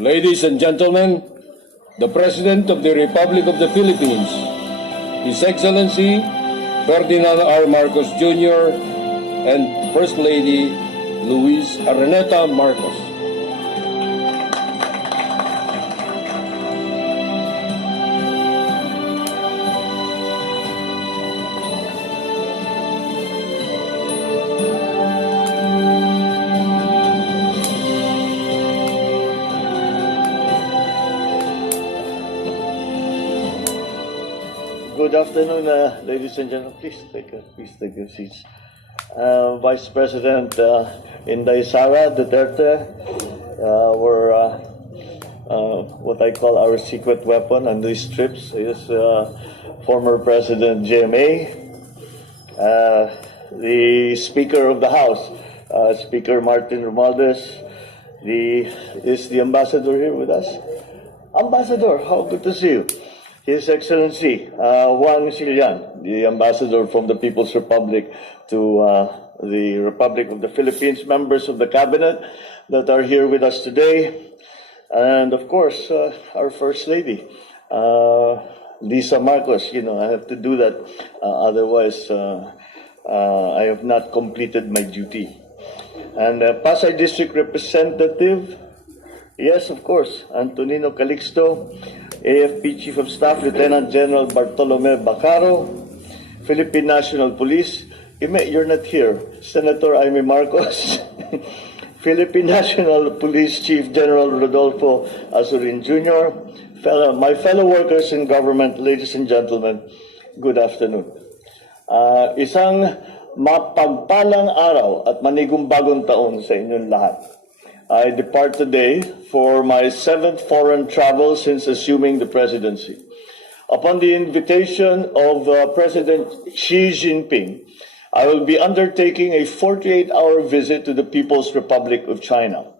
Ladies and gentlemen, the President of the Republic of the Philippines, His Excellency Ferdinand R. Marcos Jr. and First Lady Luis Araneta Marcos. Good afternoon, ladies and gentlemen. Please take your seats. Vice President Inday Sara Duterte, were what I call our secret weapon on these trips is former President Imee, the Speaker of the House, Speaker Martin Romualdez. Is the Ambassador here with us? Ambassador, how good to see you. His Excellency Juan Silian, the Ambassador from the People's Republic to the Republic of the Philippines, members of the Cabinet that are here with us today, and of course our First Lady, Lisa Marcos. You know, I have to do that, otherwise I have not completed my duty. And Pasay District Representative, yes, of course, Antonino Calixto, AFP Chief of Staff Lieutenant General Bartolome Bacaro, Philippine National Police. Imee, you're not here. Senator Imee Marcos, Philippine National Police Chief General Rodolfo Azurin Jr., my fellow workers in government, ladies and gentlemen, good afternoon. Isang mapagpalang araw at manigong bagong taon sa inyong lahat. I depart today for my 7th foreign travel since assuming the presidency. Upon the invitation of President Xi Jinping, I will be undertaking a 48-hour visit to the People's Republic of China.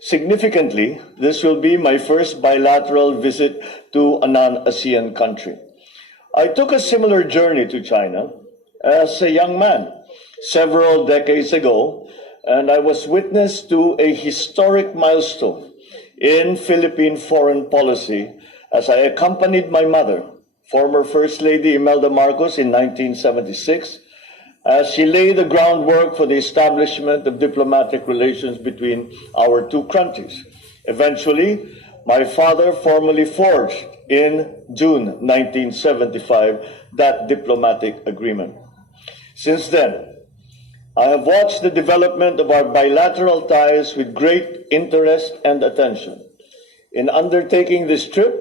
Significantly, this will be my first bilateral visit to a non-ASEAN country. I took a similar journey to China as a young man several decades ago, and I was witness to a historic milestone in Philippine foreign policy as I accompanied my mother, former First Lady Imelda Marcos, in 1976, as she laid the groundwork for the establishment of diplomatic relations between our two countries. Eventually, my father formally forged in June 1975 that diplomatic agreement. Since then, I have watched the development of our bilateral ties with great interest and attention. In undertaking this trip,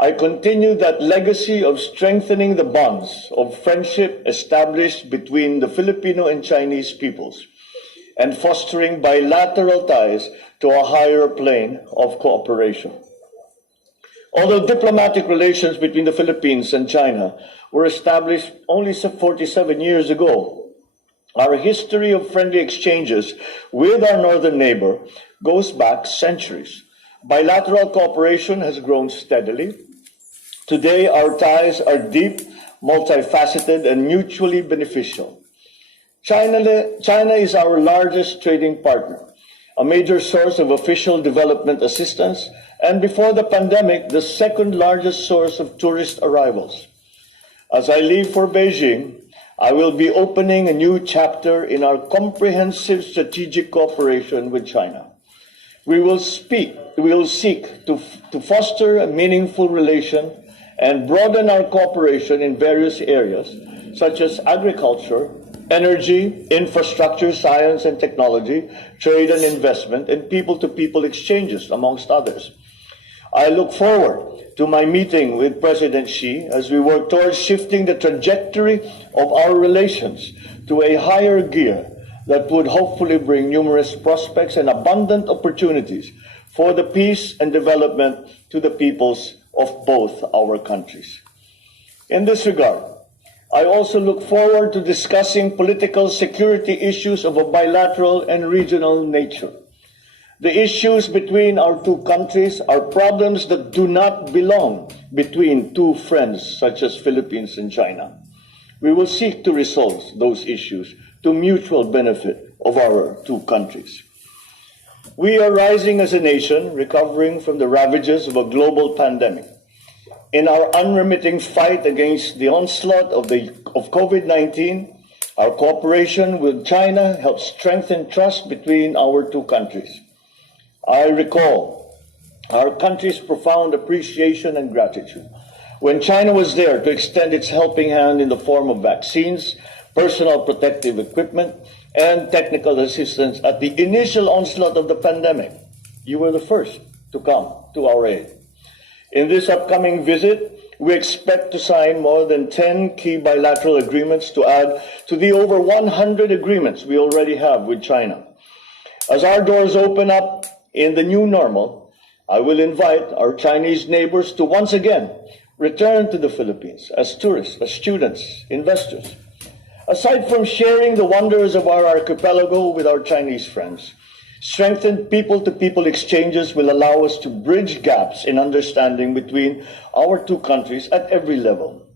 I continue that legacy of strengthening the bonds of friendship established between the Filipino and Chinese peoples and fostering bilateral ties to a higher plane of cooperation. Although diplomatic relations between the Philippines and China were established only 47 years ago, our history of friendly exchanges with our northern neighbor goes back centuries. Bilateral cooperation has grown steadily. Today, our ties are deep, multifaceted, and mutually beneficial. China is our largest trading partner, a major source of official development assistance, and before the pandemic, the second largest source of tourist arrivals. As I leave for Beijing, I will be opening a new chapter in our comprehensive strategic cooperation with China. We will seek to foster a meaningful relation and broaden our cooperation in various areas, such as agriculture, energy, infrastructure, science and technology, trade and investment, and people-to-people exchanges, amongst others. I look forward to my meeting with President Xi as we work towards shifting the trajectory of our relations to a higher gear that would hopefully bring numerous prospects and abundant opportunities for the peace and development to the peoples of both our countries. In this regard, I also look forward to discussing political security issues of a bilateral and regional nature. The issues between our two countries are problems that do not belong between two friends such as Philippines and China. We will seek to resolve those issues to mutual benefit of our two countries. We are rising as a nation, recovering from the ravages of a global pandemic. In our unremitting fight against the onslaught of COVID-19, our cooperation with China helps strengthen trust between our two countries. I recall our country's profound appreciation and gratitude when China was there to extend its helping hand in the form of vaccines, personal protective equipment, and technical assistance at the initial onslaught of the pandemic. You were the first to come to our aid. In this upcoming visit, we expect to sign more than 10 key bilateral agreements to add to the over 100 agreements we already have with China. As our doors open up in the new normal, I will invite our Chinese neighbors to once again return to the Philippines as tourists, as students, investors. Aside from sharing the wonders of our archipelago with our Chinese friends, strengthened people-to-people exchanges will allow us to bridge gaps in understanding between our two countries at every level.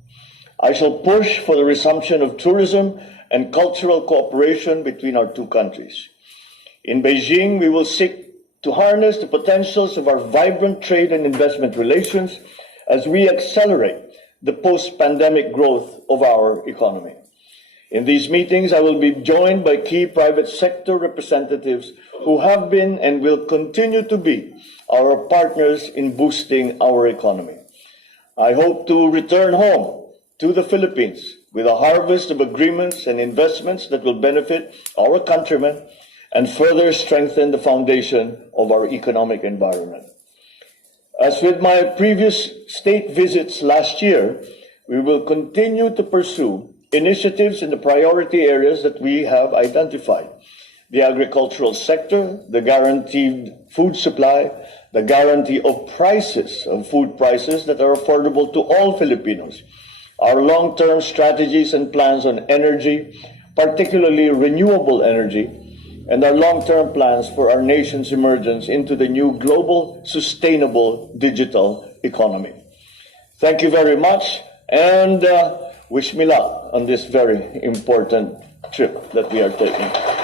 I shall push for the resumption of tourism and cultural cooperation between our two countries. In Beijing, we will seek to harness the potentials of our vibrant trade and investment relations as we accelerate the post-pandemic growth of our economy. In these meetings, I will be joined by key private sector representatives who have been and will continue to be our partners in boosting our economy. I hope to return home to the Philippines with a harvest of agreements and investments that will benefit our countrymen and further strengthen the foundation of our economic environment. As with my previous state visits last year, we will continue to pursue initiatives in the priority areas that we have identified: the agricultural sector, the guaranteed food supply, the guarantee of prices, of food prices that are affordable to all Filipinos, our long-term strategies and plans on energy, particularly renewable energy, and our long-term plans for our nation's emergence into the new global sustainable digital economy. Thank you very much, and wish me luck on this very important trip that we are taking.